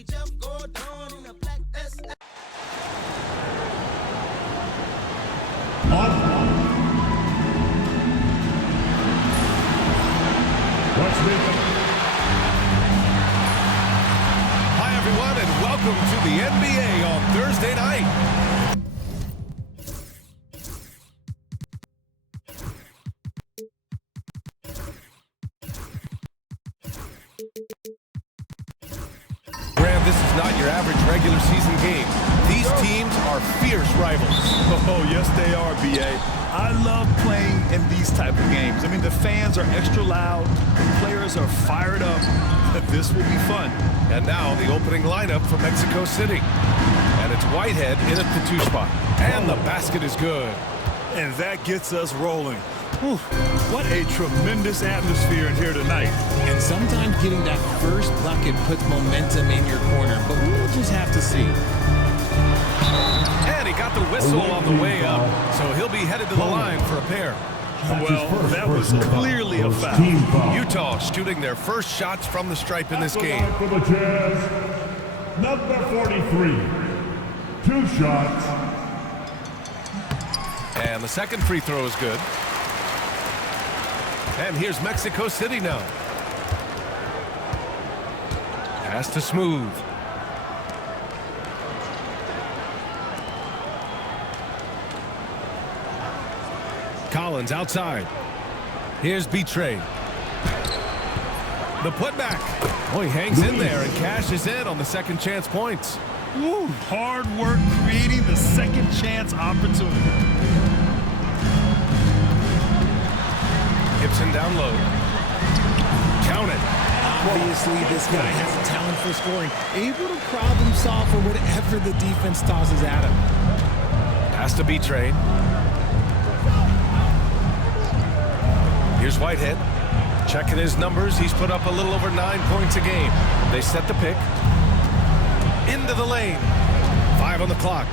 Hi, everyone, and welcome to the NBA on Thursday night. Graham, this is not your average regular season game. These teams are fierce rivals. Oh, yes, they are, B.A. I love playing in these type of games. I mean, the fans are extra loud. The players are fired up. This will be fun. And now the opening lineup for Mexico City. And it's Whitehead in at the 2 spot. And the basket is good. And that gets us rolling. Whew, what a tremendous atmosphere in here tonight. And sometimes getting that first bucket puts momentum in your corner, but we'll just have to see. And he got the whistle on the way up, so he'll be headed to the line for a pair. Well, that was clearly a foul. Utah shooting their first shots from the stripe in this game. For the Jazz, number 43, 2 shots. And the second free throw is good. And here's Mexico City now. Pass to Smooth. Collins outside. Here's Betray. The putback. Oh, he hangs in there and cashes in on the second chance points. Woo, hard work creating the second chance opportunity. Gibson down low. Count it. Obviously, this guy has a talent for scoring, able to problem solve for whatever the defense tosses at him. Pass to Betray. Here's Whitehead. Checking his numbers. He's put up a little over 9 points a game. They set the pick. Into the lane. 5 on the clock.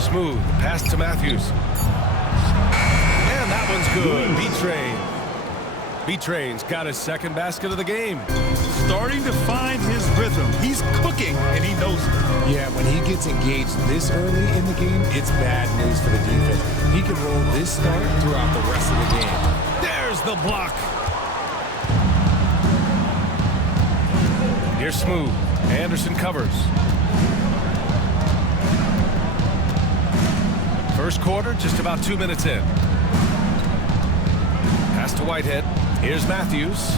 Smooth. Pass to Matthews. And that one's good. B-Train's got his second basket of the game. Starting to find his rhythm. He's cooking, and he knows it. Yeah, when he gets engaged this early in the game, it's bad news for the defense. He can roll this start throughout the rest of the game. There's the block. Here's Smooth. Anderson covers. First quarter, just about 2 minutes in. Pass to Whitehead. Here's Matthews.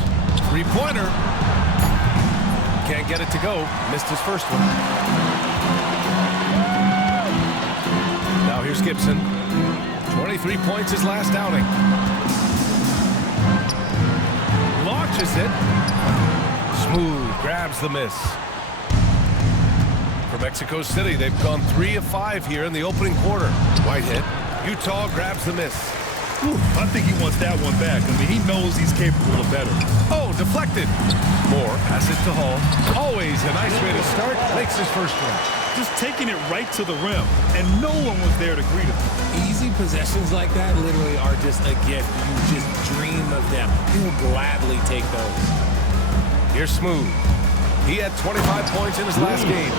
3-pointer. Can't get it to go. Missed his first one. Now here's Gibson. 23 points his last outing. Launches it. Smooth grabs the miss. For Mexico City, they've gone 3 of 5 here in the opening quarter. Whitehead. Utah grabs the miss. Whew, I think he wants that one back. I mean, he knows he's capable of better. Oh, deflected. Moore passes to Hall. Always a nice way to start. Makes his first one. Just taking it right to the rim, and no one was there to greet him. Easy possessions like that literally are just a gift. You just dream of them. He'll gladly take those. Here's Smooth. He had 25 points in his last game.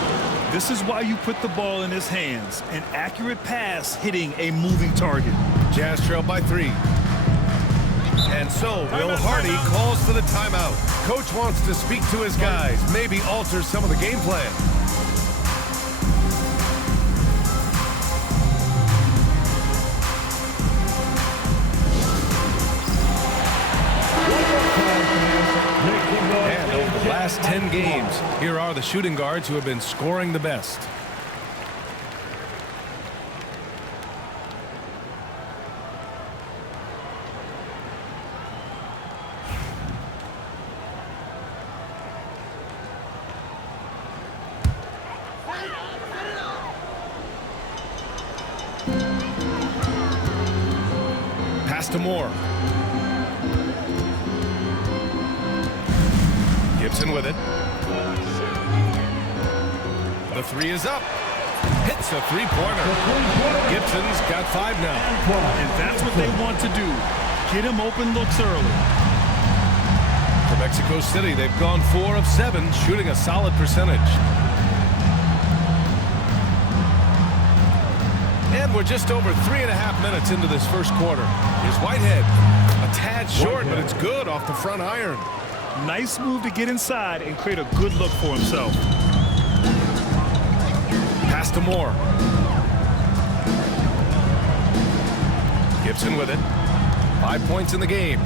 This is why you put the ball in his hands. An accurate pass hitting a moving target. Jazz trail by 3. And so Will Hardy calls for the timeout. Coach wants to speak to his guys, maybe alter some of the game plan. And over the last 10 games, here are the shooting guards who have been scoring the best. Pass to Moore. Gibson with it. The 3 is up. Hits a 3-pointer. Gibson's got 5 now. And that's what they want to do. Get him open looks early. For Mexico City, they've gone 4 of 7, shooting a solid percentage. And we're just over 3.5 minutes into this first quarter. Here's Whitehead. A tad short, but it's good off the front iron. Nice move to get inside and create a good look for himself. Pass to Moore. Gibson with it. 5 points in the game.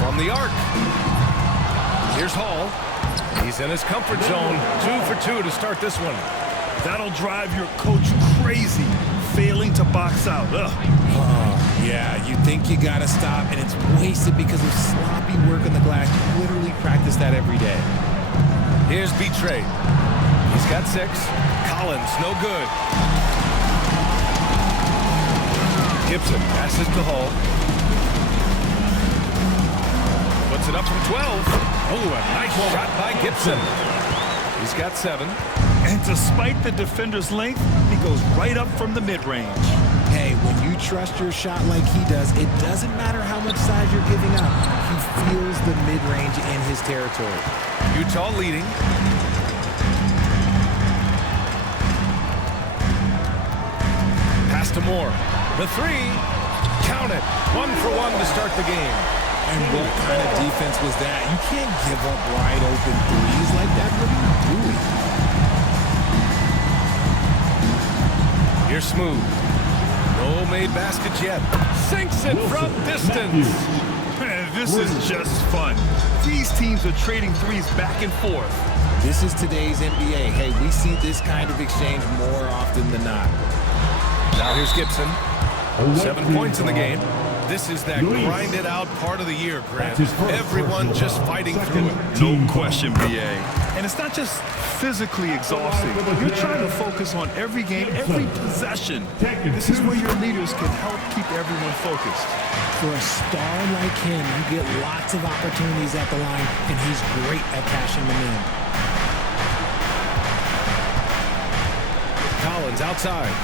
From the arc. Here's Hall. He's in his comfort zone. 2 for 2 to start this one. That'll drive your coach crazy, failing to box out. Yeah, you think you gotta stop, and it's wasted because of sloppy work on the glass. You literally practice that every day. Here's Betray. He's got 6. Collins, no good. Gibson passes to Hall. Puts it up from 12. Oh, a nice shot by Gibson. He's got 7. And despite the defender's length, he goes right up from the mid-range. Hey, when you trust your shot like he does, it doesn't matter how much size you're giving up. He feels the mid-range in his territory. Utah leading. Pass to Moore. The 3. Count it. 1 for 1 to start the game. And what kind of defense was that? You can't give up wide open threes like that. What are you doing? Here's Smooth. No made baskets yet. Sinks it from distance. Man, this is just fun. These teams are trading threes back and forth. This is today's NBA. Hey, we see this kind of exchange more often than not. Now here's Gibson. 7 points in the game. This is that grinded out part of the year, Grant. Everyone just fighting through it. No question, BA. And it's not just physically exhausting. You're trying to focus on every game, every possession. This is where your leaders can help keep everyone focused. For a star like him, you get lots of opportunities at the line, and he's great at cashing them in. Collins outside.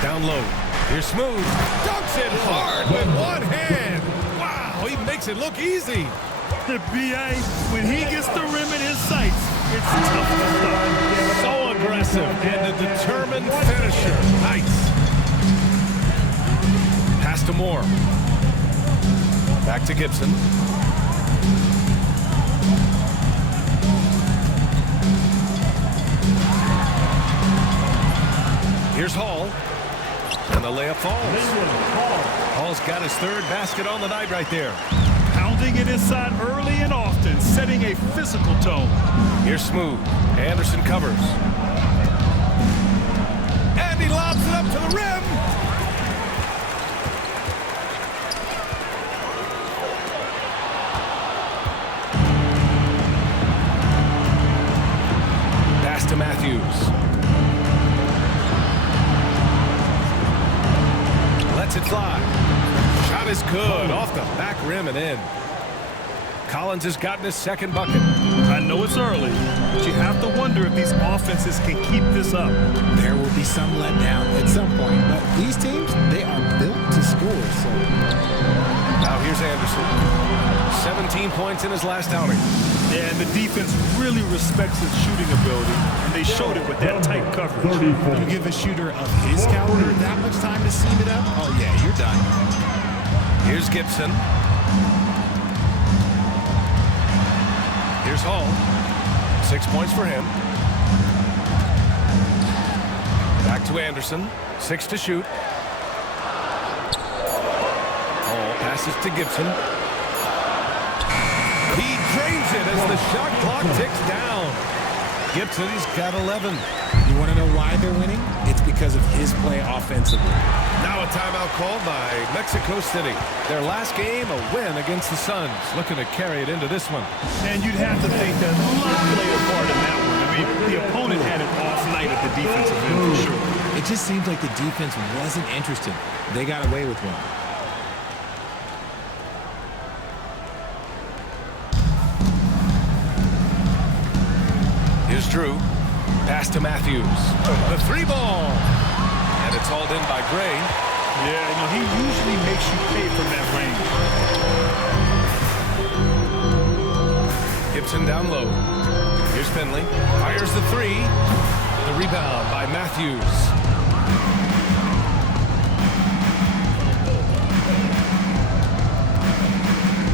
Down low. Here's Smooth. Dunks it hard with one hand. Wow, he makes it look easy. The BA, when he gets the rim in his sights, it's tough to stop. So aggressive and a determined finisher. Nice. Pass to Moore. Back to Gibson. Here's Hall. And the layup falls. Hall's got his 3rd basket on the night right there. Pounding it inside early and often, setting a physical tone. Here's Smooth. Anderson covers. And he lobs it up to the rim. Pass to Matthews. Lets it fly. Shot is good. Off the back rim and in. Collins has gotten his 2nd bucket. I know it's early, but you have to wonder if these offenses can keep this up. There will be some letdown at some point, but these teams, they are built to score. So now here's Anderson. 17 points in his last outing. Yeah, and the defense really respects his shooting ability, and they showed it with that tight coverage. you give a shooter of his caliber that much time to seam it up, oh yeah, you're done. Here's Gibson. Here's Hall. 6 points for him. Back to Anderson. 6 to shoot. Hall passes to Gibson. He drains it as the shot clock ticks down. Gibson's got 11. You want to know why they're winning? It's because of his play offensively. Now a timeout called by Mexico City. Their last game, a win against the Suns. Looking to carry it into this one. And you'd have to think that luck played a part in that one. I mean, the opponent had an off night at the defensive end for sure. It just seems like the defense wasn't interested. They got away with one. Here's Drew. Pass to Matthews. The 3 ball. And it's hauled in by Gray. Yeah, he usually really makes you pay from that range. Gibson down low. Here's Finley. Fires the three. The rebound by Matthews.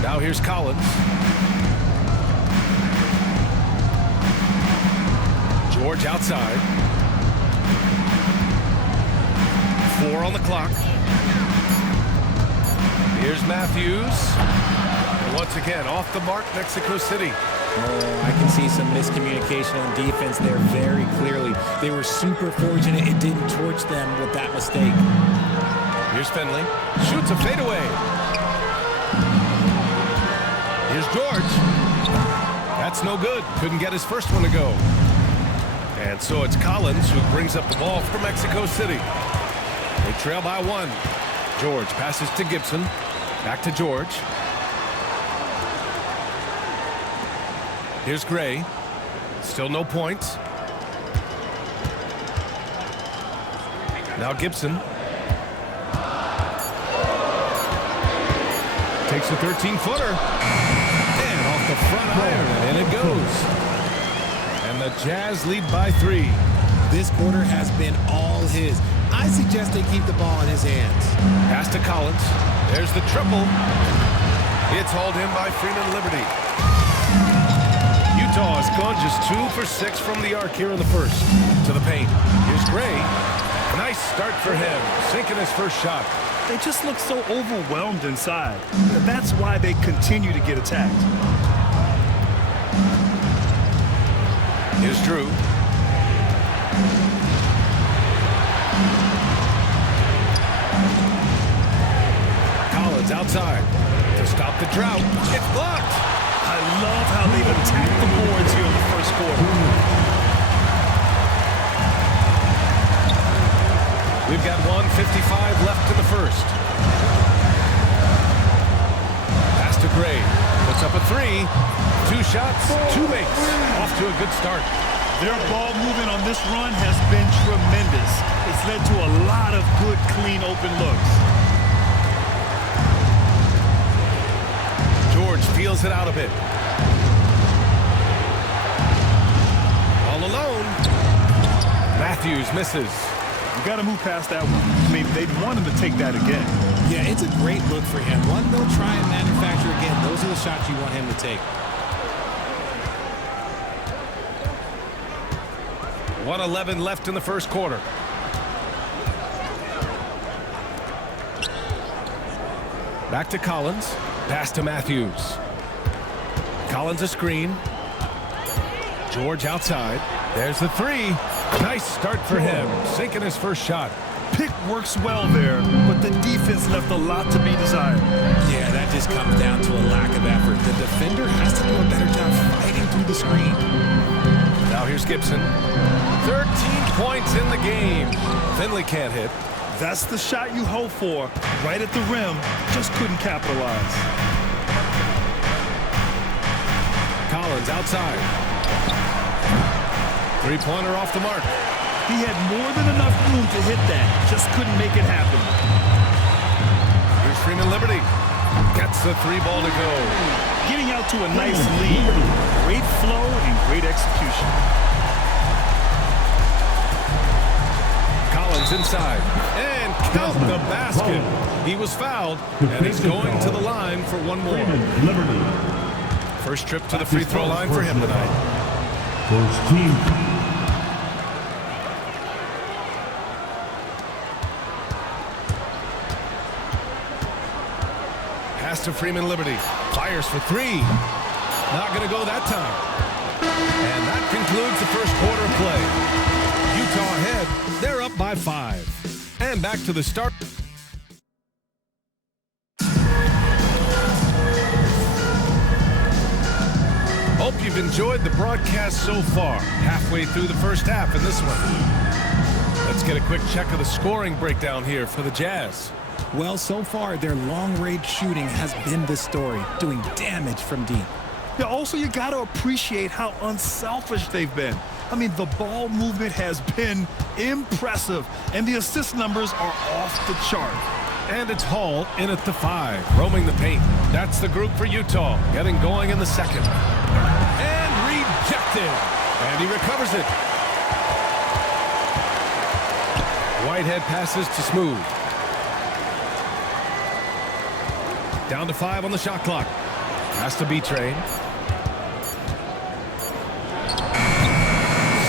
Now here's Collins. George outside. 4 on the clock. Here's Matthews. And once again, off the mark, Mexico City. Oh, I can see some miscommunication on defense there very clearly. They were super fortunate it didn't torch them with that mistake. Here's Finley. Shoots a fadeaway. Here's George. That's no good. Couldn't get his first one to go. And so it's Collins who brings up the ball for Mexico City. They trail by 1. George passes to Gibson. Back to George. Here's Gray. Still no points. Now Gibson. Takes a 13-footer. And off the front iron, and in it goes. And the Jazz lead by 3. This quarter has been all his. I suggest they keep the ball in his hands. Pass to Collins. There's the triple. It's hauled in by Freeman Liberty. Utah has gone just 2 for 6 from the arc here in the first. To the paint. Here's Gray. Nice start for him. Sinking his first shot. They just look so overwhelmed inside. That's why they continue to get attacked. Here's Drew. Collins outside to stop the drought. It's blocked. I love how they've attacked the boards here in the first quarter. We've got 1:55 left in the first. Pass to Gray. Puts up a 3. 2 shots, 2 makes. Off to a good start. Their ball movement on this run has been tremendous. It's led to a lot of good, clean, open looks. George feels it out a bit. All alone. Matthews misses. You got to move past that one. I mean, they'd want him to take that again. Yeah, it's a great look for him. One they'll try and manufacture again. Those are the shots you want him to take. 1:11 left in the first quarter. Back to Collins. Pass to Matthews. Collins a screen. George outside. There's the 3. Nice start for him. Sinking his first shot. Pick works well there, but the defense left a lot to be desired. Yeah, that just comes down to a lack of effort. The defender has to do a better job fighting through the screen. Now here's Gibson. 13 points in the game. Finley can't hit. That's the shot you hope for. Right at the rim, just couldn't capitalize. Collins outside. 3-pointer off the mark. He had more than enough room to hit that. Just couldn't make it happen. Here's Freeman Liberty. Gets the 3 ball to go. Getting out to a nice lead. Great flow and great execution. Collins inside. And count the basket. He was fouled, and he's going to the line for one more. First trip to the free throw line for him tonight. First team. Pass to Freeman Liberty. Fires for 3. Not going to go that time. And that concludes the first quarter of play. Utah ahead. They're up by 5. And back to the start. Hope you've enjoyed the broadcast so far. Halfway through the first half in this one. Let's get a quick check of the scoring breakdown here for the Jazz. Well, so far, their long-range shooting has been the story, doing damage from deep. Yeah, also, you got to appreciate how unselfish they've been. I mean, the ball movement has been impressive, and the assist numbers are off the chart. And it's Hall in at the 5, roaming the paint. That's the group for Utah, getting going in the second. And rejected. And he recovers it. Whitehead passes to Smooth. Down to 5 on the shot clock. Has to be Train.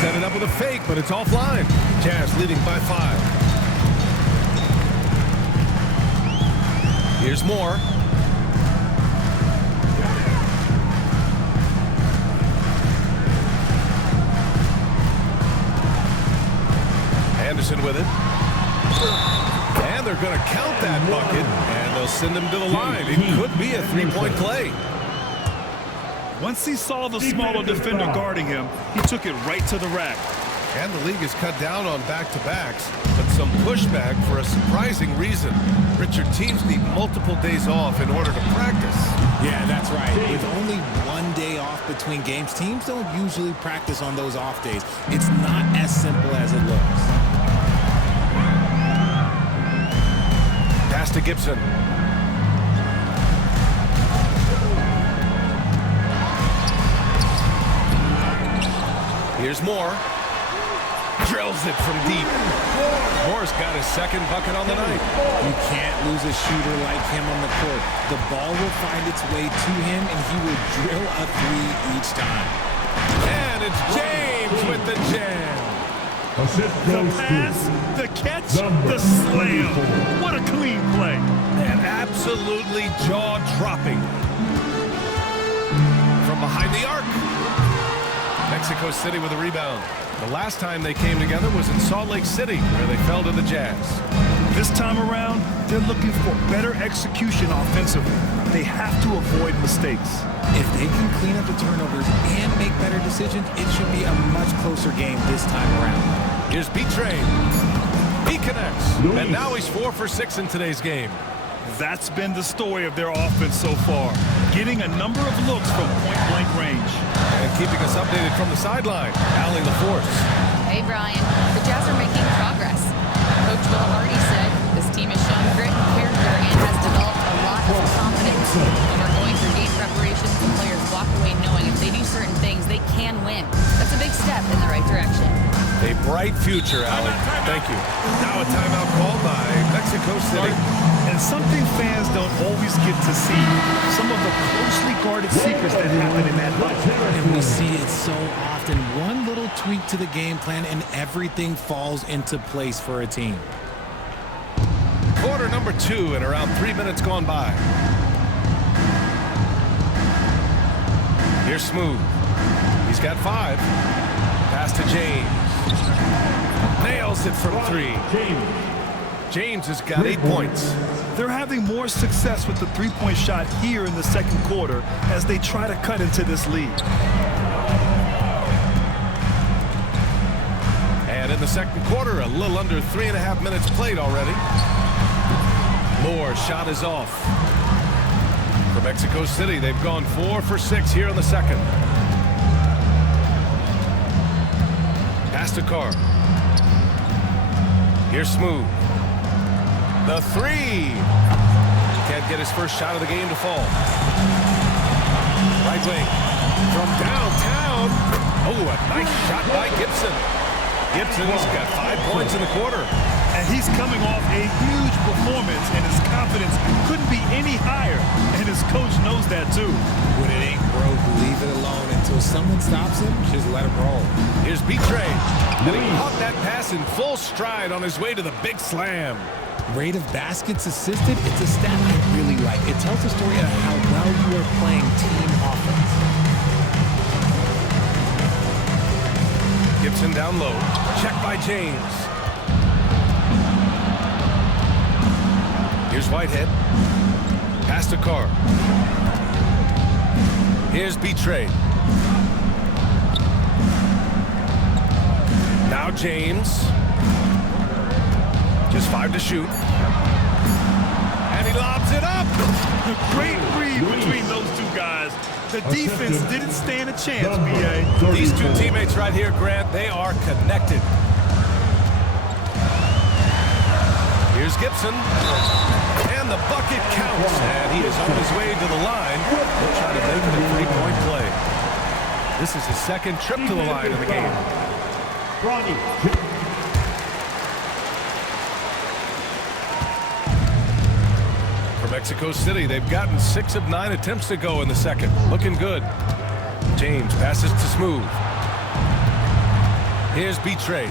Set it up with a fake, but it's offline. Jazz leading by 5. Here's Moore. Anderson with it. And they're going to count that bucket, and they'll send him to the line. It could be a three-point play. Once he saw the smaller defender guarding him, he took it right to the rack. And the league has cut down on back-to-backs, but some pushback for a surprising reason. Richard, teams need multiple days off in order to practice. Yeah, that's right. With only 1 day off between games, teams don't usually practice on those off days. It's not as simple as it looks. Pass to Gibson. Here's Moore. Drills it from deep. Moore's got his second bucket on the night. You can't lose a shooter like him on the court. The ball will find its way to him, and he will drill a 3 each time. And it's James with the jam. The pass, the catch, the slam. What a clean play. And absolutely jaw-dropping. From behind the arc. Mexico City with a rebound. The last time they came together was in Salt Lake City, where they fell to the Jazz. This time around, they're looking for better execution offensively. They have to avoid mistakes. If they can clean up the turnovers and make better decisions, it should be a much closer game this time around. Here's B-Train. He connects. And now he's 4 for 6 in today's game. That's been the story of their offense so far. Getting a number of looks from point-blank range. And keeping us updated from the sideline, Allie LaForce. Hey, Brian. The Jazz are making progress. Coach Will Hardy said this team has shown grit and character and has developed a lot of confidence. When we're going through game preparations, the players walk away knowing if they do certain things, they can win. That's a big step in the right direction. A bright future, Allie. Thank you. Now a timeout called by Mexico City. And something fans don't always get to see. Some of the closely guarded secrets that happen in that life. And we see it so often. One little tweak to the game plan and everything falls into place for a team. Quarter number 2 and around 3 minutes gone by. Here's Smooth. He's got 5. Pass to James. Nails it from 3. James has got 8 points. They're having more success with the three-point shot here in the second quarter as they try to cut into this lead. And in the second quarter, a little under 3.5 minutes played already. Moore's shot is off. For Mexico City, they've gone 4 for 6 here in the second. Pass to Carr. Here's Smooth. The 3. Can't get his first shot of the game to fall. Right wing. From downtown. Oh, a nice shot by Gibson. Gibson's got 5 points in the quarter. And he's coming off a huge performance, and his confidence couldn't be any higher. And his coach knows that, too. When it ain't broke, leave it alone until someone stops him. Just let him roll. Here's B-Train. And he caught that pass in full stride on his way to the big slam. Rate of baskets assisted, it's a stat I really like. It tells a story of how well you are playing team offense. Gibson down low. Check by James. Here's Whitehead. Pass to Carr. Here's B-Train. Now James. Just 5 to shoot. And he lobs it up. A great read between those two guys. The defense didn't stand a chance, B.A. These two teammates right here, Grant, they are connected. Here's Here's Gibson. And the bucket counts. And he is on his way to the line. He'll try to make it a three-point play. This is his second trip to the line in the game. For Mexico City, they've gotten 6 of 9 attempts to go in the second. Looking good. James passes to Smooth. Here's Betray.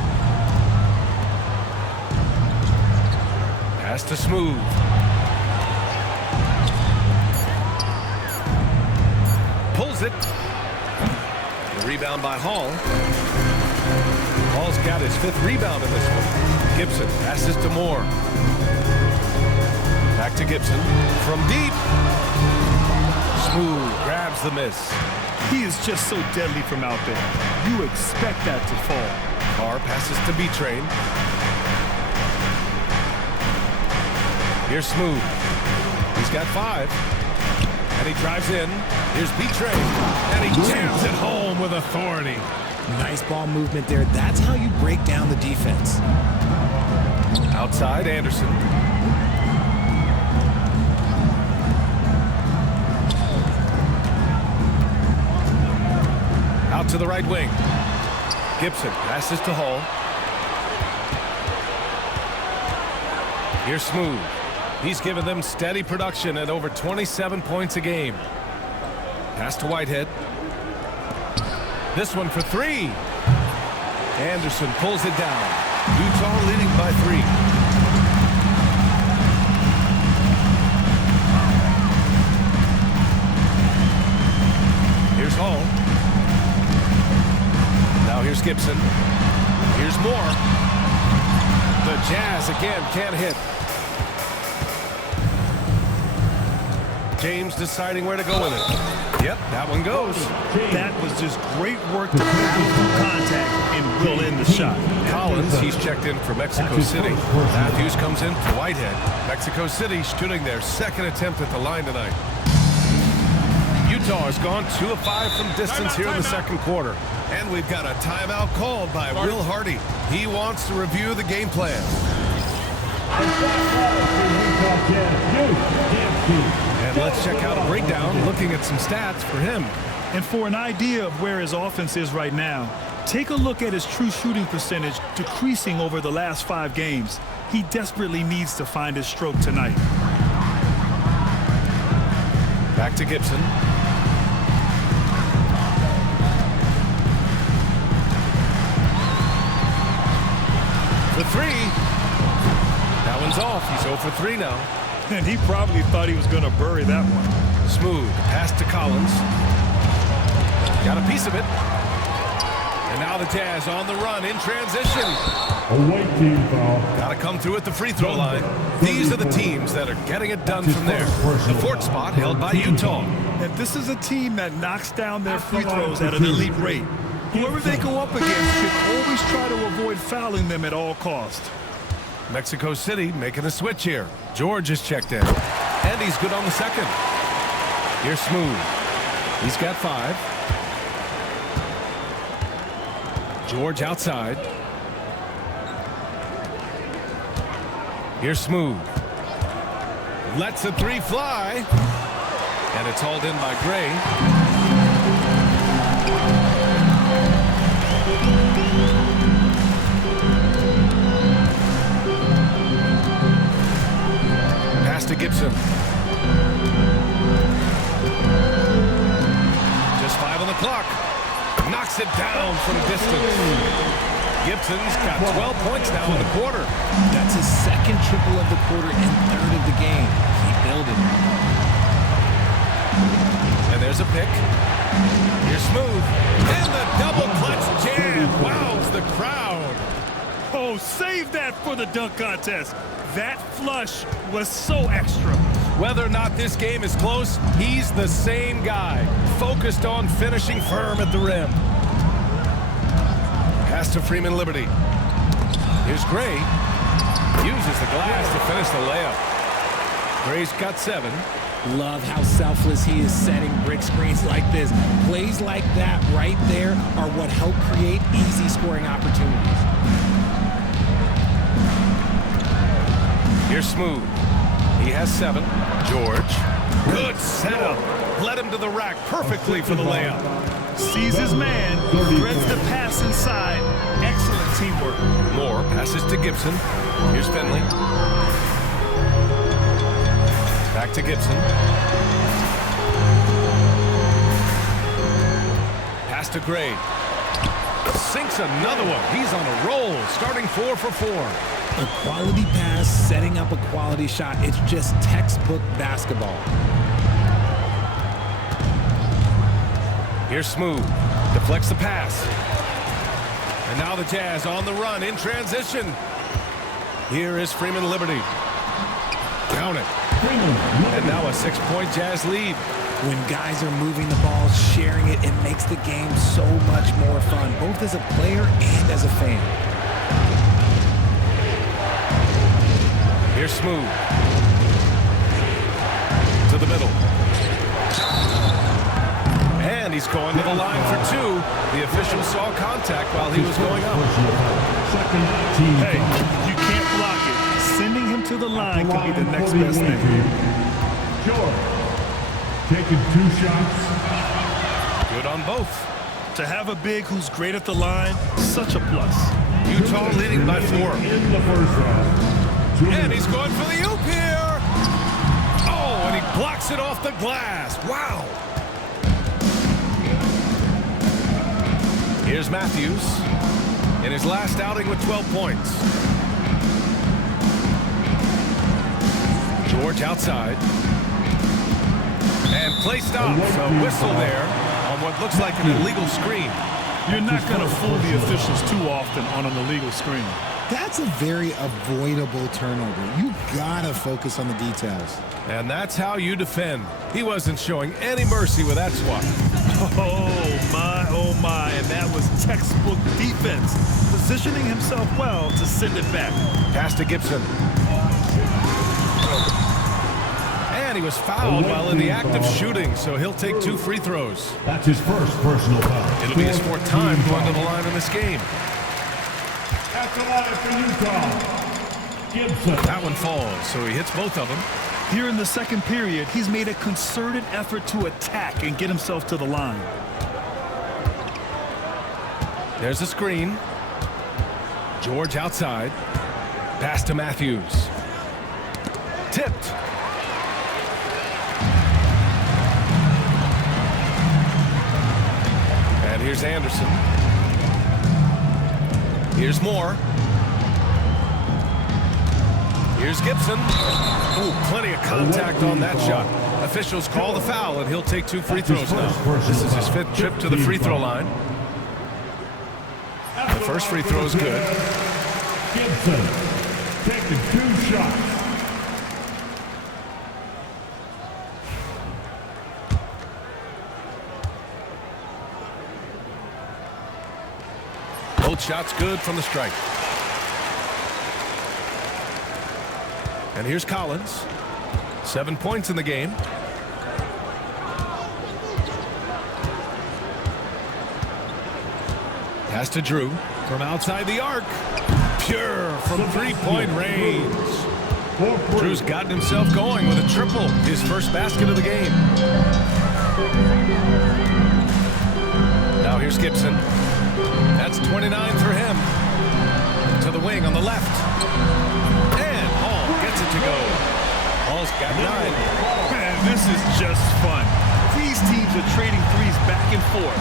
Pass to Smooth. Pulls it. The rebound by Hall. Hall's got his 5th rebound in this one. Gibson passes to Moore. Back to Gibson. From deep. Smooth grabs the miss. He is just so deadly from out there. You expect that to fall. Carr passes to Betray. Here's Smooth. He's got 5. And he drives in. Here's Betray. And he jams it home with authority. Nice ball movement there. That's how you break down the defense. Outside, Anderson. Out to the right wing. Gibson passes to Hall. Here's Smooth. He's given them steady production at over 27 points a game. Pass to Whitehead. This one for 3. Anderson pulls it down. Utah leading by 3. Here's Hall. Now here's Gibson. Here's Moore. The Jazz again can't hit. James deciding where to go with it. Yep, that one goes. That was just great work to battle through contact and will in the shot. Collins, he's checked in for Mexico City. Matthews comes in for Whitehead. Mexico City shooting their 2nd attempt at the line tonight. Utah has gone 2 of 5 from distance here in the second quarter. And we've got a timeout called by Will Hardy. He wants to review the game plan. And let's check out a breakdown looking at some stats for him. And for an idea of where his offense is right now, take a look at his true shooting percentage decreasing over the last 5 games. He desperately needs to find his stroke tonight. Back to Gibson. For 3. That one's off. He's 0 for 3 now. And he probably thought he was going to bury that one. Smooth. Pass to Collins. Got a piece of it. And now the Jazz on the run in transition. A white team foul. Got to come through at the free throw line. These are the teams that are getting it done from there. The 4th spot held by Utah. And this is a team that knocks down their free throws at an elite rate. Whoever they go up against should always try to avoid fouling them at all costs. Mexico City making a switch here. George is checked in. And he's good on the second. Here's Smooth. He's got 5. George outside. Here's Smooth. Lets the 3 fly. And it's hauled in by Gray. Pass to Gibson. Just 5 on the clock. Knocks it down from distance. Gibson's got 12 points now in the quarter. That's his 2nd triple of the quarter and 3rd of the game. Keep building. And there's a pick. Here's Smooth. And the double clutch jam. Wows the crowd. Oh, save that for the dunk contest. That flush was so extra. Whether or not this game is close, he's the same guy, focused on finishing firm at the rim. Pass to Freeman Liberty. Here's Gray. Uses the glass to finish the layup. Gray's got 7. Love how selfless he is setting brick screens like this. Plays like that right there are what help create easy scoring opportunities. Here's Smooth. He has 7. George. Good setup. Led him to the rack perfectly for the layup. Sees his man, threads the pass inside. Excellent teamwork. Moore passes to Gibson. Here's Finley. Back to Gibson. Pass to Gray. Sinks another one. He's on a roll, starting 4 for 4. A quality pass, setting up a quality shot. It's just textbook basketball. Here's Smooth. Deflects the pass. And now the Jazz on the run in transition. Here is Freeman Liberty. Count it. And now a 6-point Jazz lead. When guys are moving the ball, sharing it, it makes the game so much more fun, both as a player and as a fan. Here's Smooth. To the middle. And he's going to the line for 2. The official saw contact while he was going up. Hey, you can't block it. Sending him to the line could be the next best thing. George, taking 2 shots. Good on both. To have a big who's great at the line, such a plus. Utah leading by 4. In the first half. And he's going for the oop here. Oh, and he blocks it off the glass. Wow. Here's Matthews in his last outing with 12 points. George outside. And play stops. A whistle there on what looks like an illegal screen. You're not going to fool the officials too often on an illegal screen. That's a very avoidable turnover. You gotta focus on the details. And that's how you defend. He wasn't showing any mercy with that swat. Oh my, and that was textbook defense. Positioning himself well to send it back. Pass to Gibson. And he was fouled while in the act of shooting, so he'll take 2 free throws. That's his first personal foul. It'll be his 4th time going to the line in this game. At the line for Utah, Gibson. That one falls, so he hits both of them. Here in the second period, he's made a concerted effort to attack and get himself to the line. There's a screen. George outside. Pass to Matthews. Tipped. And here's Anderson. Here's Moore. Here's Gibson. Oh, plenty of contact on that shot. Officials call the foul, and he'll take 2 free throws now. This is his 5th trip to the free throw line. The first free throw is good. Gibson taking 2 shots. Both shots good from the stripe. And here's Collins. 7 points in the game. Pass to Drew from outside the arc. Pure from 3-point range. Drew's gotten himself going with a triple, his first basket of the game. Now here's Gibson. That's 29 for him. To the wing on the left. And Hall gets it to go. Hall's got 9. Man, this is just fun. These teams are trading threes back and forth.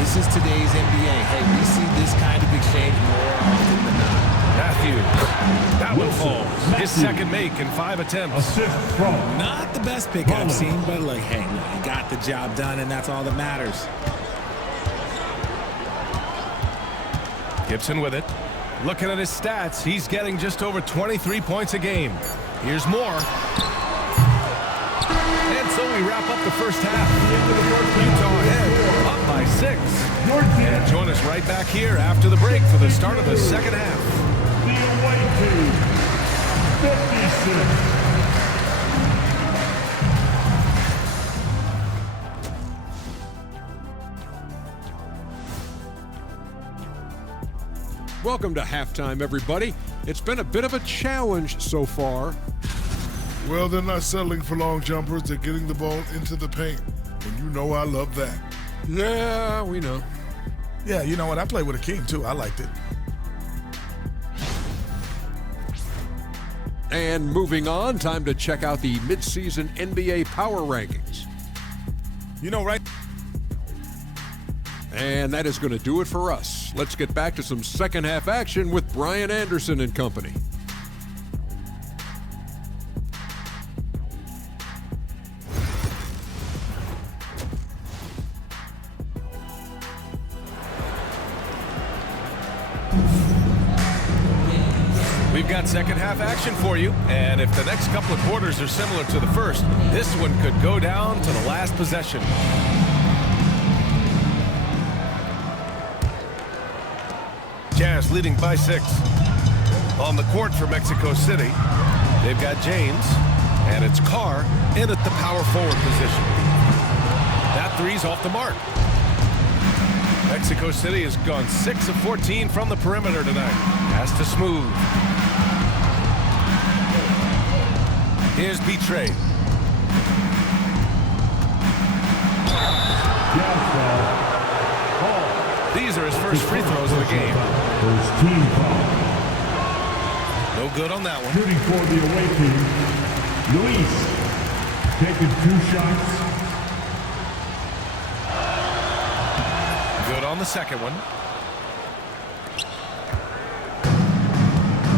This is today's NBA. Hey, we see this kind of exchange more often than not. Matthews. That one falls. His second make in 5 attempts. Not the best pick I've seen, but like, hey, he got the job done, and that's all that matters. Gibson with it. Looking at his stats, he's getting just over 23 points a game. Here's Moore. And so we wrap up the first half. Utah ahead, up by 6. And join us right back here after the break for the start of the second half. The away team, 56. Welcome to halftime, everybody. It's been a bit of a challenge so far. Well, they're not settling for long jumpers. They're getting the ball into the paint. And you know I love that. Yeah, we know. Yeah, you know what? I played with a king, too. I liked it. And moving on, time to check out the midseason NBA power rankings. You know, right? And that is going to do it for us. Let's get back to some second half action with Brian Anderson and company. We've got second half action for you, and if the next couple of quarters are similar to the first, this one could go down to the last possession. Jazz leading by 6. On the court for Mexico City, they've got James, and it's Carr in at the power forward position. That three's off the mark. Mexico City has gone 6 of 14 from the perimeter tonight. Has to Smooth. Here's Betray. These are his first free throws of the game. First team foul. No good on that one. Shooting for the away team. Luis taking 2 shots. Good on the second one.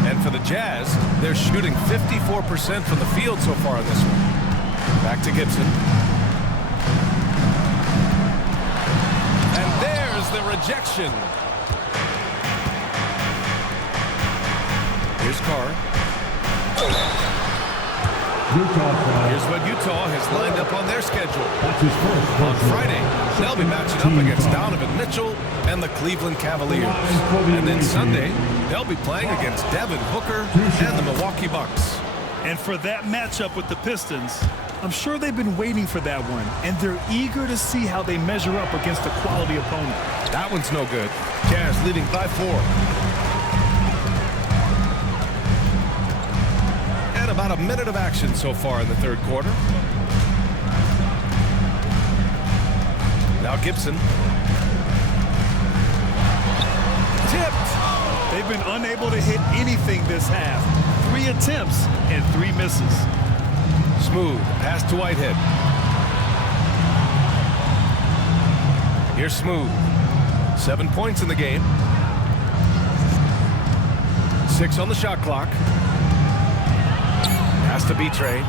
And for the Jazz, they're shooting 54% from the field so far in this one. Back to Gibson. And there's the rejection. Here's Carr. Here's what Utah has lined up on their schedule. On Friday, they'll be matching up against Donovan Mitchell and the Cleveland Cavaliers. And then Sunday, they'll be playing against Devin Booker and the Milwaukee Bucks. And for that matchup with the Pistons, I'm sure they've been waiting for that one, and they're eager to see how they measure up against a quality opponent. That one's no good. Jazz leading by 4. About a minute of action so far in the third quarter. Now Gibson. Tipped. They've been unable to hit anything this half. 3 attempts and 3 misses. Smooth pass to Whitehead. Here's Smooth. 7 points in the game. 6 on the shot clock. Has to Betray.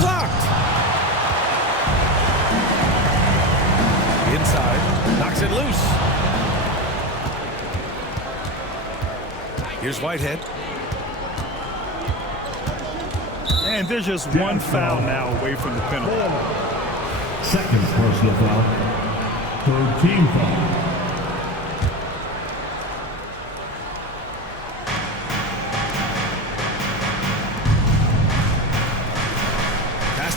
Blocked. Inside. Knocks it loose. Here's Whitehead. And there's just one foul now away from the penalty. Second personal foul. Third team foul.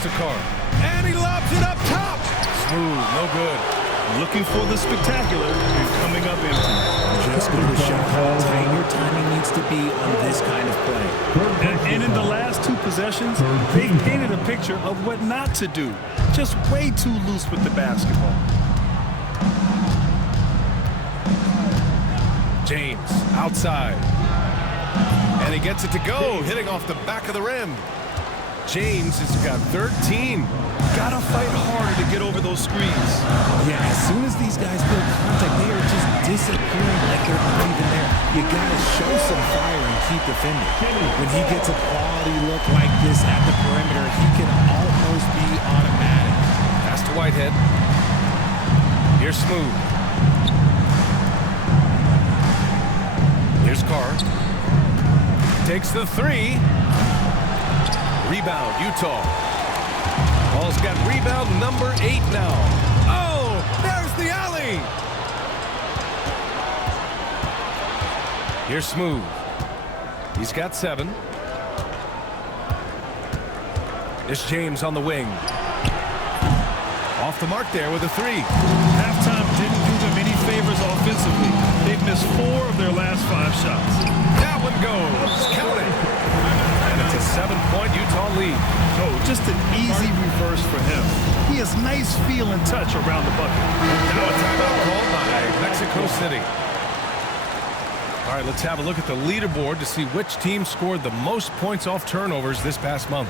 Carr. And he lobs it up top. Smooth, no good. Looking for the spectacular and coming up empty. Just going to show how tight your timing needs to be on this kind of play. And in the last 2 possessions, they've painted a picture of what not to do. Just way too loose with the basketball. James outside. And he gets it to go, hitting off the back of the rim. James has got 13. Gotta fight harder to get over those screens. Yeah, as soon as these guys build contact, they are just disappearing like they're not even there. You gotta show some fire and keep defending. When he gets a quality look like this at the perimeter, he can almost be automatic. Pass to Whitehead. Here's Smooth. Here's Carr. Takes the 3. Rebound, Utah. Ball's got rebound number 8 now. Oh, there's the alley. Here's Smooth. He's got 7. It's James on the wing. Off the mark there with a 3. Halftime didn't do them any favors offensively. They've missed 4 of their last 5 shots. That one goes. Count it. And it's a 7-point Utah lead. Oh, just an easy reverse for him. He has nice feel and touch around the bucket. Now a timeout called by Mexico City. All right, let's have a look at the leaderboard to see which team scored the most points off turnovers this past month.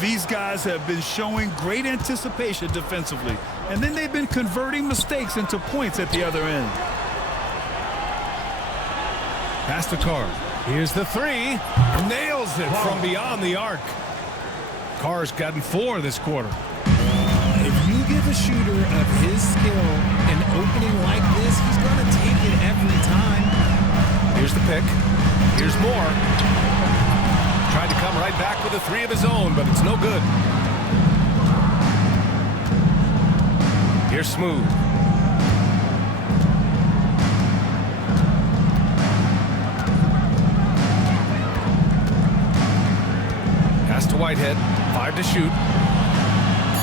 These guys have been showing great anticipation defensively, and then they've been converting mistakes into points at the other end. Pass to Carr. Here's the three. Nails it from beyond the arc. Carr's gotten 4 this quarter. If you give a shooter of his skill an opening like this, he's going to take it every time. Here's the pick. Here's more. Tried to come right back with a 3 of his own, but it's no good. Here's Smooth. Pass to Whitehead. 5 to shoot.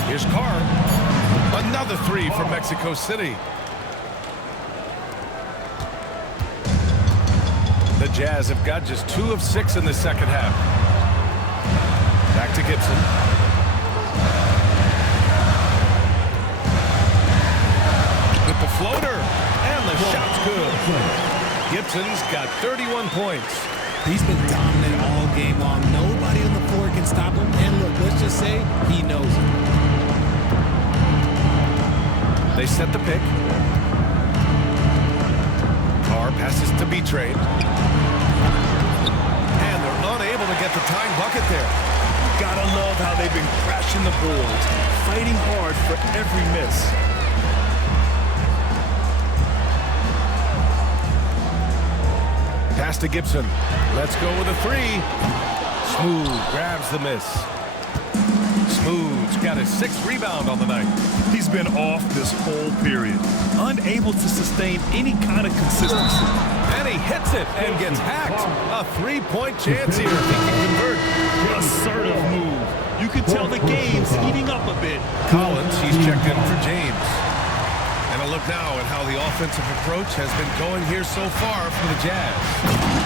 Here's Carr. Another 3 for Mexico City. The Jazz have got just 2 of 6 in the second half. Back to Gibson. With the floater. And the shot's good. Gibson's got 31 points. He's been dominant all game long. Nobody on the floor can stop him. And look, let's just say he knows it. They set the pick. Carr passes to B-Trade. And they're unable to get the tying bucket there. Gotta love how they've been crashing the boards, fighting hard for every miss. Pass to Gibson. Let's go with a 3. Smooth grabs the miss. Smooth's got his 6th rebound on the night. He's been off this whole period, unable to sustain any kind of consistency. And he hits it and gets hacked. A 3-point chance here if he can convert. Assertive move. You can tell the game's heating up a bit. Collins, he's checked in for James. And a look now at how the offensive approach has been going here so far for the Jazz.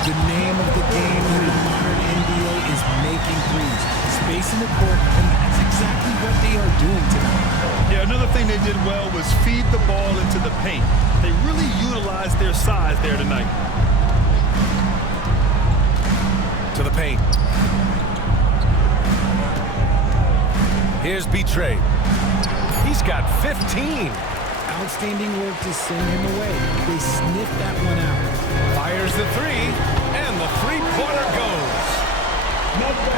The name of the game in the modern NBA is making threes, spacing the court, and that's exactly what they are doing tonight. Yeah, another thing they did well was feed the ball into the paint. They really utilized their size there tonight. To the paint. Here's B-Trade. He's got 15. Outstanding work to send him away. They sniffed that one out. Fires the 3, and the 3-pointer goes.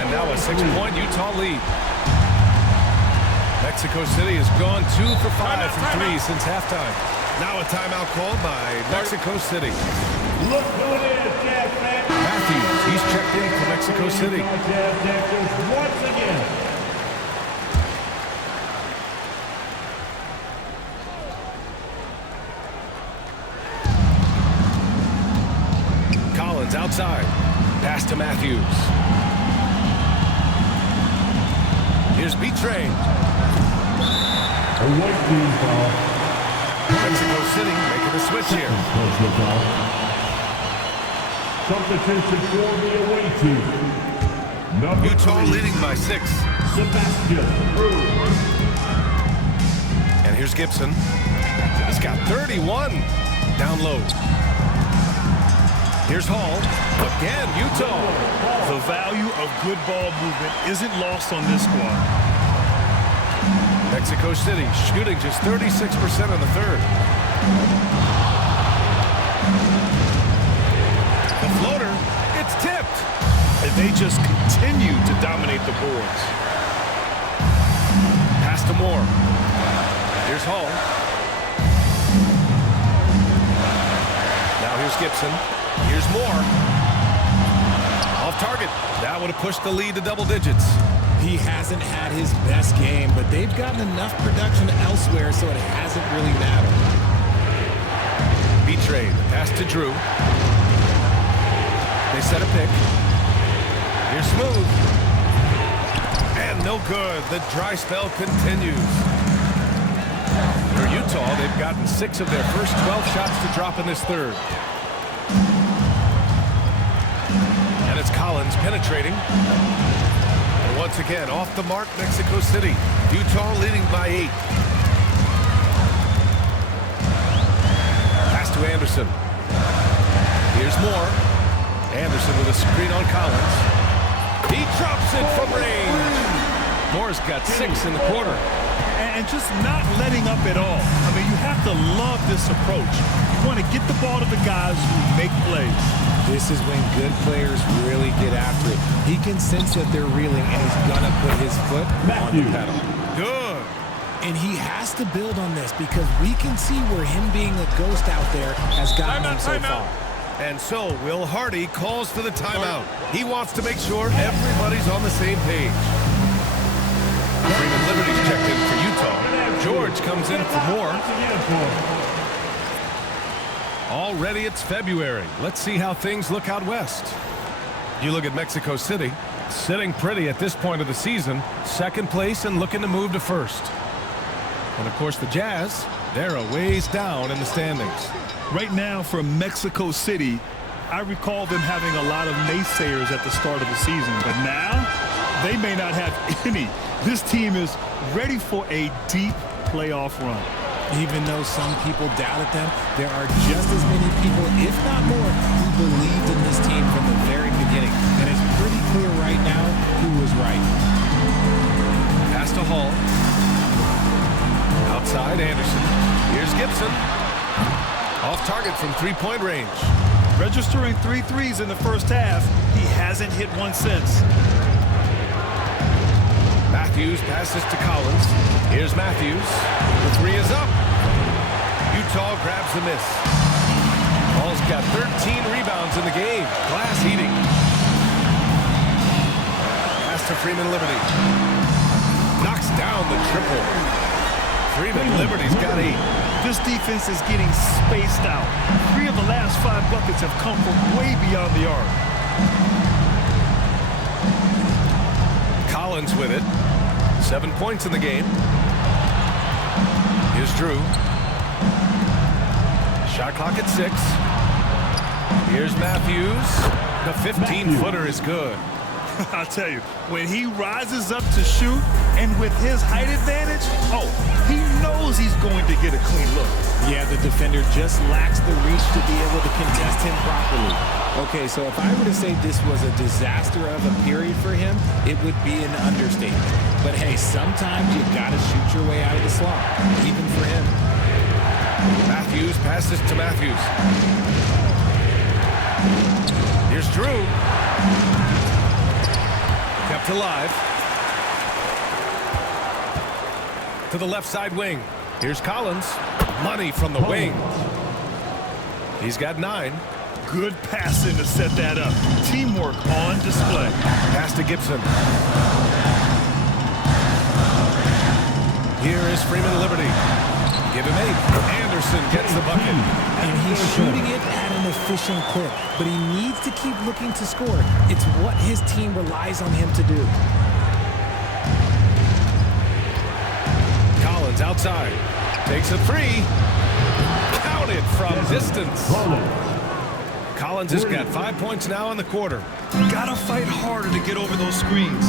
And now a 6-point Utah lead. Mexico City has gone 2 for 5 from 3 since halftime. Now a timeout called by Mexico City. Look who it is, Jazz fans. Matthews, he's checked in for Mexico City. Jazz Jackals once again. Collins outside. Pass to Matthews. Here's B-Train. A white team foul. Mexico City making a switch here. Personal foul. Substitution for the away team. Number Utah 3, leading by 6. Sebastian Cruz. And here's Gibson. He's got 31. Down low. Here's Hall. Again, Utah. The value of good ball movement isn't lost on this squad. Mexico City shooting just 36% in the third. The floater, it's tipped. And they just continue to dominate the boards. Pass to Moore. Here's Hall. Now here's Gibson. Here's Moore. Off target. That would have pushed the lead to double digits. He hasn't had his best game, but they've gotten enough production elsewhere, so it hasn't really mattered. B-Trade. Pass to Drew. They set a pick. Here's Smooth. And no good. The dry spell continues. For Utah, they've gotten 6 of their first 12 shots to drop in this third. it's Collins penetrating. And once again, off the mark, Mexico City. Utah leading by 8. Pass to Anderson. Here's Moore. Anderson with a screen on Collins. He drops it from range. Moore's got 6 in the quarter. And just not letting up at all. I mean, you have to love this approach. You want to get the ball to the guys who make plays. This is when good players really get after it. He can sense that they're reeling, and he's going to put his foot on the pedal. Good. And he has to build on this because we can see where him being a ghost out there has gotten him so far. And so Will Hardy calls for the timeout. He wants to make sure everybody's on the same page. Freeman Liberty's checked in for Utah. George comes in for Moore. Already it's February. Let's see how things look out west. You look at Mexico City, sitting pretty at this point of the season, second place and looking to move to first. And of course the Jazz, they're a ways down in the standings. Right now for Mexico City, I recall them having a lot of naysayers at the start of the season, but now they may not have any. This team is ready for a deep playoff run. Even though some people doubted them, there are just as many people, if not more, who believed in this team from the very beginning. And it's pretty clear right now who was right. Pass to Hall. Outside, Anderson. Here's Gibson. Off target from three-point range. Registering 3 threes in the first half. He hasn't hit one since. Matthews passes to Collins. Here's Matthews. The 3 is up. Utah grabs the miss. Hall's got 13 rebounds in the game. Glass heating. Pass to Freeman Liberty. Knocks down the triple. Freeman Liberty's got 8. This defense is getting spaced out. 3 of the last 5 buckets have come from way beyond the arc. Collins with it. 7 points in the game. Here's Drew. Shot clock at 6. Here's Matthews. The 15-footer is good. I'll tell you, when he rises up to shoot, and with his height advantage, he knows he's going to get a clean look. Yeah, the defender just lacks the reach to be able to contest him properly. Okay, so if I were to say this was a disaster of a period for him, it would be an understatement. But hey, sometimes you gotta shoot your way out of the slump, even for him. Matthews passes to Matthews. Here's Drew. Kept alive. To the left side wing. Here's Collins. Money from the wing. He's got 9. Good passing to set that up. Teamwork on display. Pass to Gibson. Here is Freeman Liberty. Give him 8. Anderson gets the bucket. And he's shooting it at an efficient clip, but he needs to keep looking to score. It's what his team relies on him to do. Collins outside. Takes a 3. Counted from distance. Collins has got 5 points now in the quarter. Gotta fight harder to get over those screens.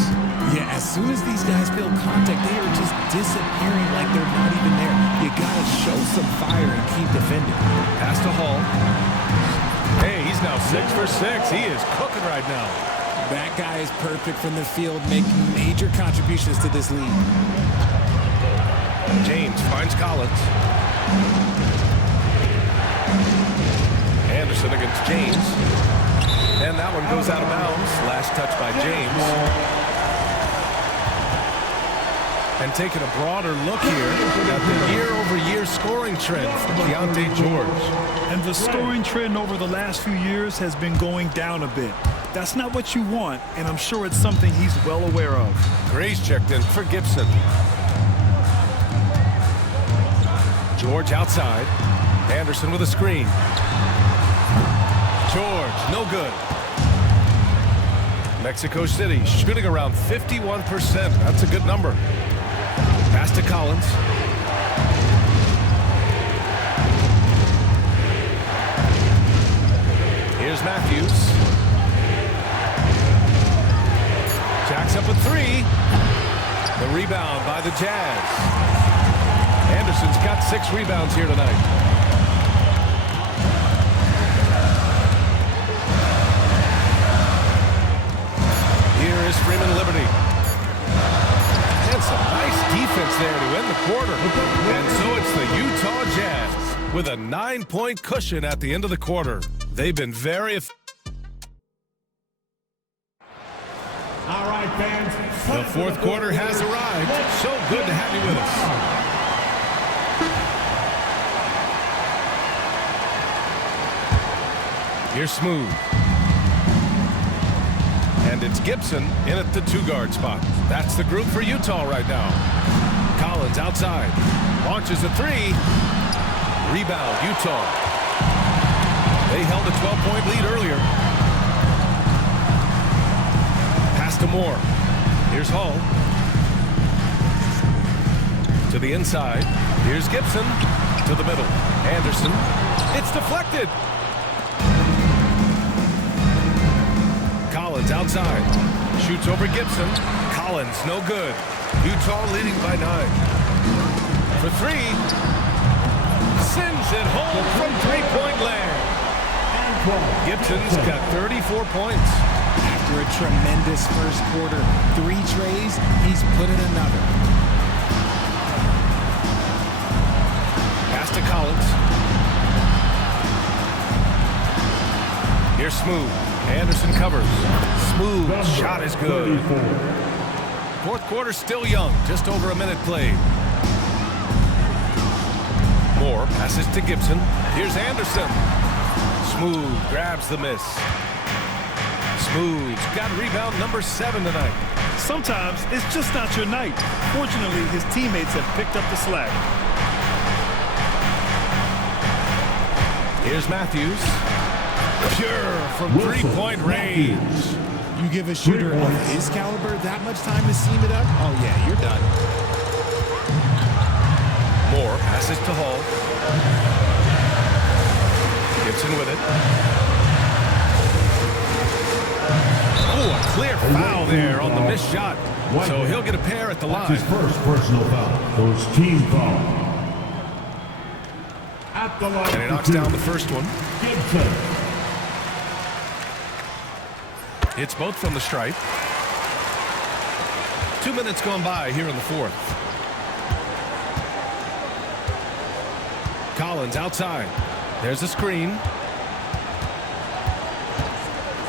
Yeah, as soon as these guys feel contact, they are just disappearing like they're not even there. You gotta show some fire and keep defending. Pass to Hall. Hey, he's now 6 for 6. He is cooking right now. That guy is perfect from the field, making major contributions to this league. James finds Collins. Anderson against James. And that one goes out of bounds. Last touch by James. And taking a broader look here at the year-over-year scoring trend from Keontae George. And the scoring trend over the last few years has been going down a bit. That's not what you want, and I'm sure it's something he's well aware of. Gray's checked in for Gibson. George outside. Anderson with a screen. George, no good. Mexico City shooting around 51%. That's a good number. Pass to Collins. Here's Matthews. rebound by the Jazz. Anderson's got 6 rebounds here tonight. Here is Freeman Liberty. And some nice defense there to end the quarter. And so it's the Utah Jazz with a 9-point cushion at the end of the quarter. They've been very effective. All right, fans. The fourth quarter has arrived. So good to have you with us. Here's Smooth. And it's Gibson in at the 2-guard spot. That's the group for Utah right now. Collins outside. Launches a 3. Rebound, Utah. They held a 12-point lead earlier. Pass to Moore. Here's Hall. To the inside. Here's Gibson. To the middle. Anderson. It's deflected. Collins outside. Shoots over Gibson. Collins, no good. Utah leading by 9. For 3. Sends it home from 3-point land. Gibson's got 34 points. After a tremendous first quarter, 3 trays, he's put in another. Pass to Collins. Here's Smooth. Anderson covers. Smooth. Shot is good. Fourth quarter still young. Just over a minute played. Moore passes to Gibson. Here's Anderson. Smooth grabs the miss. Smooth's got rebound number 7 tonight. Sometimes it's just not your night. Fortunately, his teammates have picked up the slack. Here's Matthews. Pure from 3-point range. You give a shooter of his caliber that much time to seam it up? Oh, yeah, you're done. Moore passes to Hall. Gibson with it. Oh, a clear foul there on the missed shot. So he'll get a pair at the line. His first personal foul. First team foul. At the line. And he knocks down the first one. Gibson. Hits both from the stripe. 2 minutes gone by here in the fourth. Collins outside. There's a screen.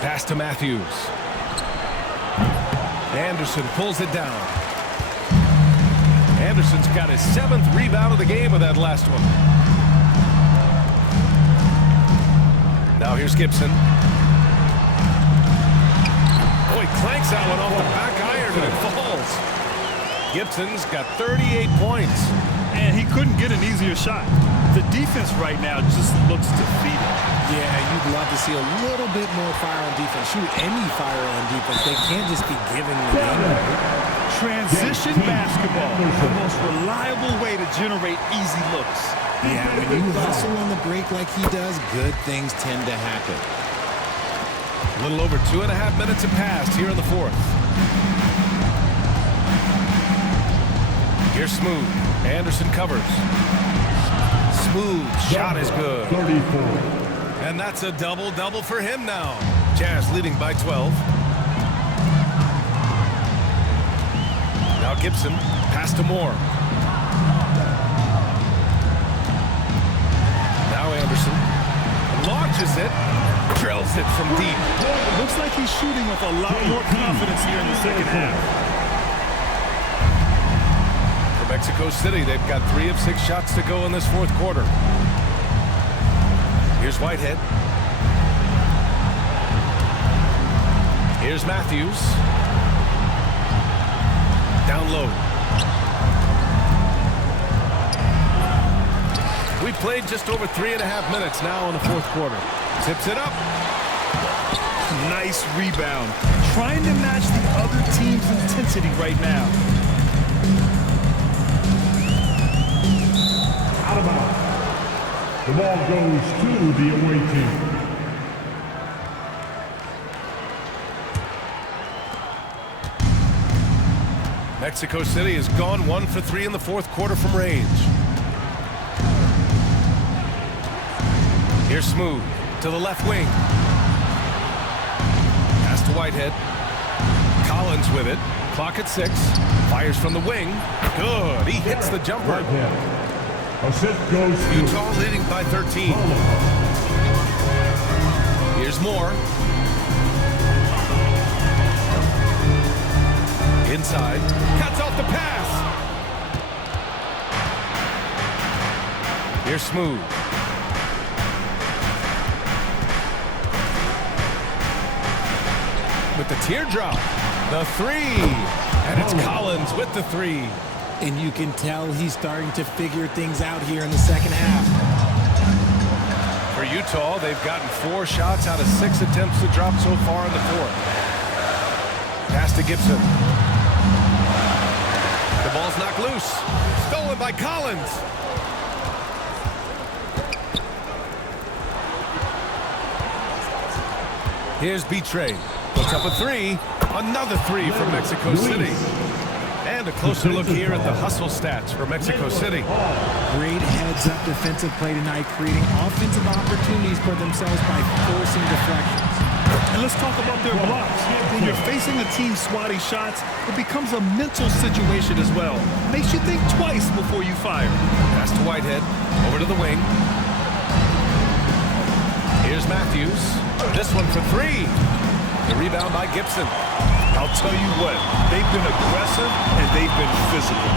Pass to Matthews. Anderson pulls it down. Anderson's got his 7th rebound of the game with that last one. Now here's Gibson. Oh, he clanks that one off the back iron and it falls. Gibson's got 38 points. And he couldn't get an easier shot. The defense right now just looks defeated. Yeah, you'd love to see a little bit more fire on defense. Shoot, any fire on defense. They can't just be giving the game away. Transition basketball, the most reliable way to generate easy looks. Yeah, when you hustle on the break like he does, good things tend to happen. A little over 2.5 minutes have passed here in the fourth. Here's Smooth. Anderson covers. Smooth shot is good. 34. And that's a double-double for him now. Jazz leading by 12. Now Gibson. Pass to Moore. Now Anderson. Launches it. Drills it from deep. Looks like he's shooting with a lot more confidence here in the second half. For Mexico City, they've got 3 of 6 shots to go in this fourth quarter. Here's Whitehead. Here's Matthews. Down low. We've played just over 3.5 minutes now in the fourth quarter. Tips it up. Nice rebound. Trying to match the other team's intensity right now. Out of bounds. The ball goes to the away team. Mexico City has gone 1 for 3 in the fourth quarter from range. Here's Smooth to the left wing. Pass to Whitehead. Collins with it. Clock at 6. Fires from the wing. Good. He hits the jumper. Assist goes to Utah leading by 13. Here's Moore. Inside. Cuts off the pass. Here's Smooth. With the teardrop. The 3. And it's Collins with the 3. And you can tell he's starting to figure things out here in the second half. For Utah, they've gotten 4 shots out of 6 attempts to drop so far in the fourth. Pass to Gibson. The ball's knocked loose. Stolen by Collins. Here's B-Train. Puts up a 3. Another 3 from Mexico City. And a closer look here at the hustle stats for Mexico City. Great heads-up defensive play tonight, creating offensive opportunities for themselves by forcing deflections. And let's talk about their blocks. When you're facing a team swatting shots, it becomes a mental situation as well. Makes you think twice before you fire. Pass to Whitehead. Over to the wing. Here's Matthews. This one for 3. The rebound by Gibson. I'll tell you what, they've been aggressive and they've been physical.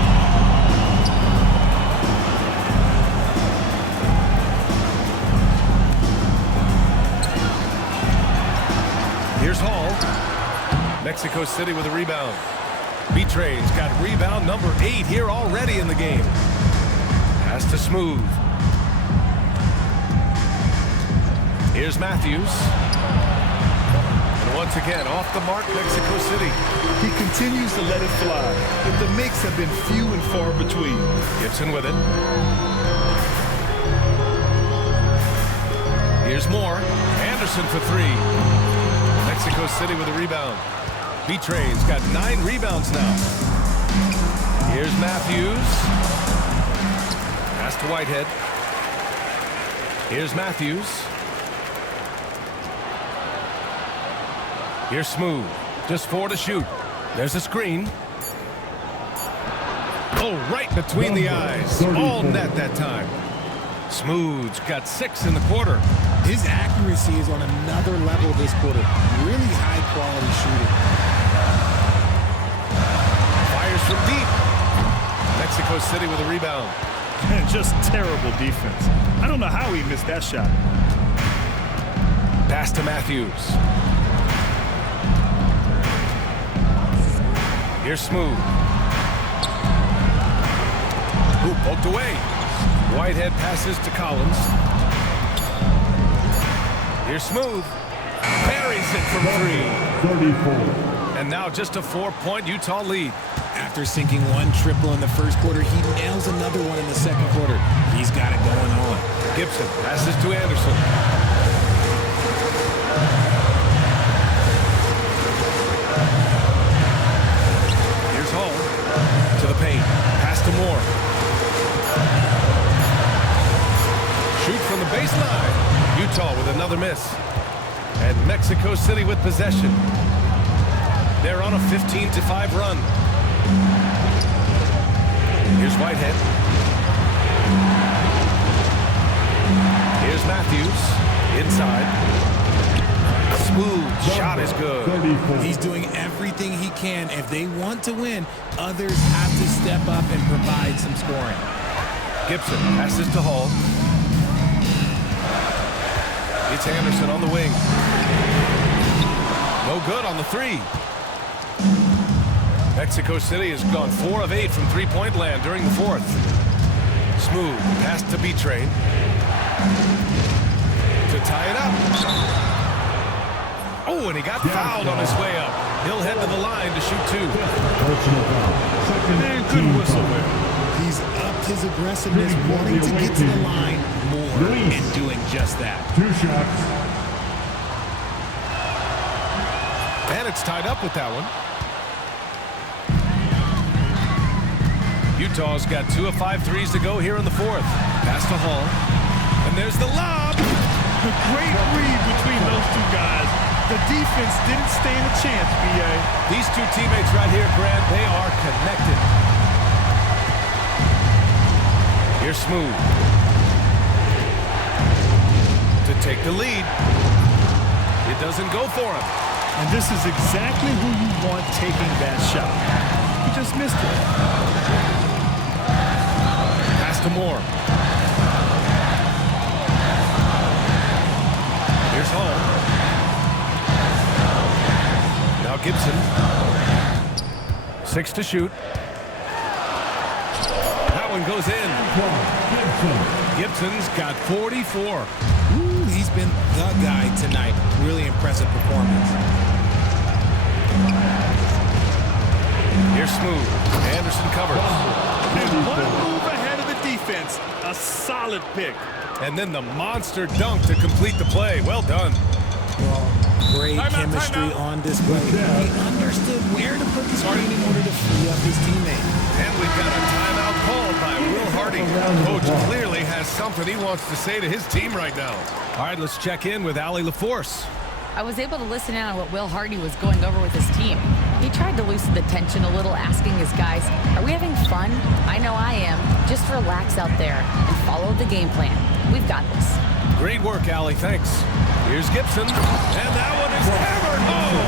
Here's Hall. Mexico City with a rebound. B-Train's got rebound number 8 here already in the game. Pass to Smooth. Here's Matthews. And once again, off the mark, Mexico City. He continues to let it fly, but the makes have been few and far between. Gibson with it. Here's Moore. Anderson for 3. Mexico City with a rebound. B-Train's got 9 rebounds now. Here's Matthews. Pass to Whitehead. Here's Matthews. Here's Smooth. Just 4 to shoot. There's a screen. Oh, right between the eyes. All net that time. Smooth's got 6 in the quarter. His accuracy is on another level this quarter. Really high-quality shooting. Fires from deep. Mexico City with a rebound. And just terrible defense. I don't know how he missed that shot. Pass to Matthews. Here's Smooth. Ooh, poked away. Whitehead passes to Collins. Here's Smooth. Buries it from 3. 34. And now just a 4-point Utah lead. After sinking 1 triple in the first quarter, he nails another one in the second quarter. He's got it going on. Gibson passes to Anderson. Here's Hall to the paint. Pass to Moore. Shoot from the baseline. Utah with another miss. And Mexico City with possession. They're on a 15-5 run. Here's Whitehead. Here's Matthews. Inside. Smooth shot is good. 34. He's doing everything he can. If they want to win, others have to step up and provide some scoring. Gibson passes to Hall. It's Anderson on the wing. No good on the 3. Mexico City has gone 4 of 8 from three-point land during the fourth. Smooth pass to B-Train. To tie it up. Oh, and he got fouled on his way up. He'll head to the line to shoot 2. Personal foul. Second And good team whistle foul. there. He's upped his aggressiveness, wanting to get to the line more and doing just that. 2 shots. And it's tied up with that one. Utah's got 2 of 5 threes to go here in the fourth. Pass to Hall. And there's the lob. The great read between those two guys. The defense didn't stand a chance, B.A. These two teammates right here, Grant, they are connected. Here's Smooth to take the lead. It doesn't go for him. And this is exactly who you want taking that shot. He just missed it. Pass to Moore. Here's Hall. Now Gibson. 6 to shoot. That one goes in. Gibson's got 44. Ooh, he's been the guy tonight. Really impressive performance. Here's Smooth. Anderson covers. And one move ahead of the defense. A solid pick. And then the monster dunk to complete the play. Well done. Well, great chemistry on display. He understood where to put the screen in order to free up his teammate. And we've got a timeout called by Will Hardy. Coach clearly has something he wants to say to his team right now. All right, let's check in with Allie LaForce. I was able to listen in on what Will Hardy was going over with his team. He tried to loosen the tension a little, asking his guys, are we having fun? I know I am. Just relax out there and follow the game plan. We've got this. Great work, Allie. Thanks. Here's Gibson. And that one is hammered home.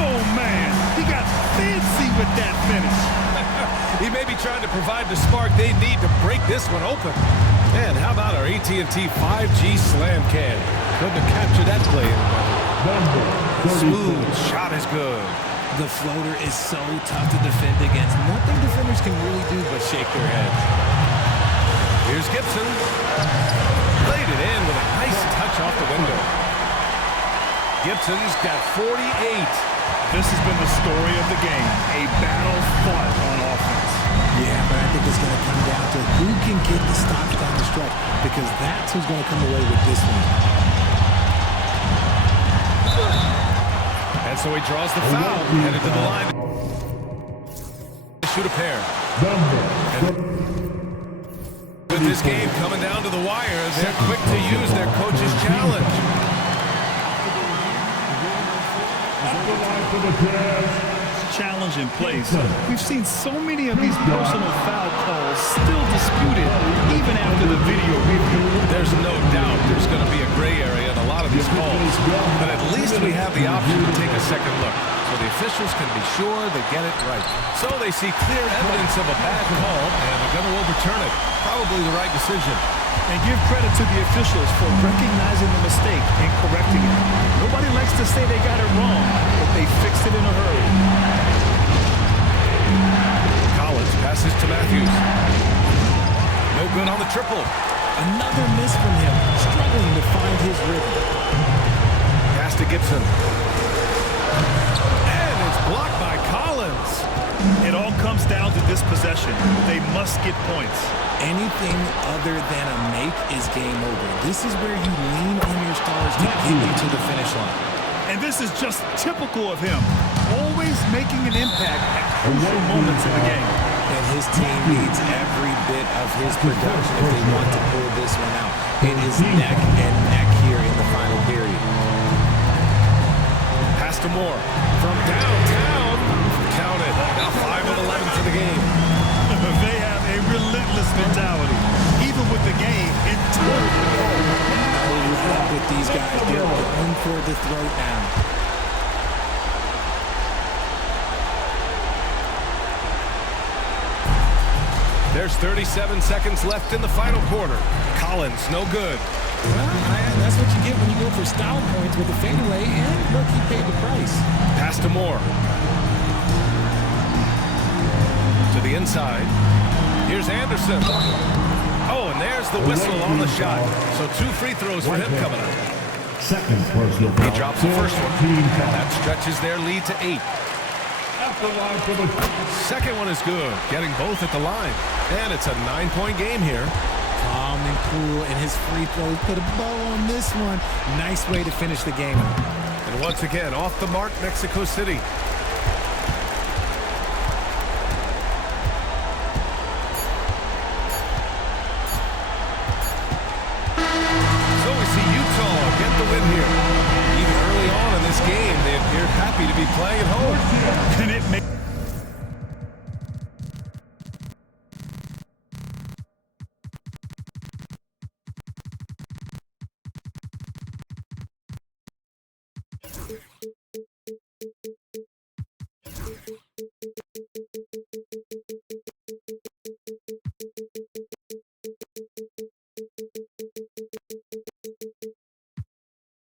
Oh, man. He got fancy with that finish. He may be trying to provide the spark they need to break this one open. And how about our AT&T 5G Slam Can? Couldn't have captured that play. Smooth shot is good. The floater is so tough to defend against. Nothing defenders can really do but shake their heads. Here's Gibson. Laid it in with a nice touch off the window. Gibson's got 48. This has been the story of the game. A battle fought on offense. Yeah, but I think it's going to come down to who can get the stops down the stretch, because that's who's going to come away with this one. And so he draws the foul, headed to the line. Shoot a pair. And with this game coming down to the wire, they're quick to use their coach's challenge. Challenge in place. We've seen so many of these personal foul calls still disputed, even after the video review. There's no doubt there's going to be a gray area in a lot of these calls, but at least we have the option to take a second look, so the officials can be sure they get it right. So they see clear evidence of a bad call, and they're going to overturn it. Probably the right decision. And give credit to the officials for recognizing the mistake and correcting it. Nobody likes to say they got it wrong, but they fixed it in a hurry. Collins passes to Matthews. No good on the triple. Another miss from him, struggling to find his rhythm. Pass to Gibson. And it's blocked by Collins. It all comes down to this possession. They must get points. Anything other than a make is game over. This is where you lean on your stars to get you to the finish line. And this is just typical of him, always making an impact at crucial moments in the game. And his team needs every bit of his production if they want to pull this one out. It is neck and neck here in the final period. Pass to Moore from downtown. Count it. Now 5 of 11 for the game. They have a relentless mentality, even with the game in total control. With these guys, they're going for the throat now. There's 37 seconds left in the final quarter. Collins, no good. Well, that's what you get when you go for style points with the fadeaway, and look, he paid the price. Pass to Moore. To the inside. Here's Anderson. Oh, and there's the whistle on the shot. So 2 free throws for him coming up. Second personal He foul. drops the first one. That stretches their lead to 8. Second one is good, getting both at the line. And it's a 9-point game here. Calm and cool, and his free throws put a bow on this one. Nice way to finish the game. And once again, off the mark, Mexico City. win here. Even early on in this game, they appeared happy to be playing at home. And it may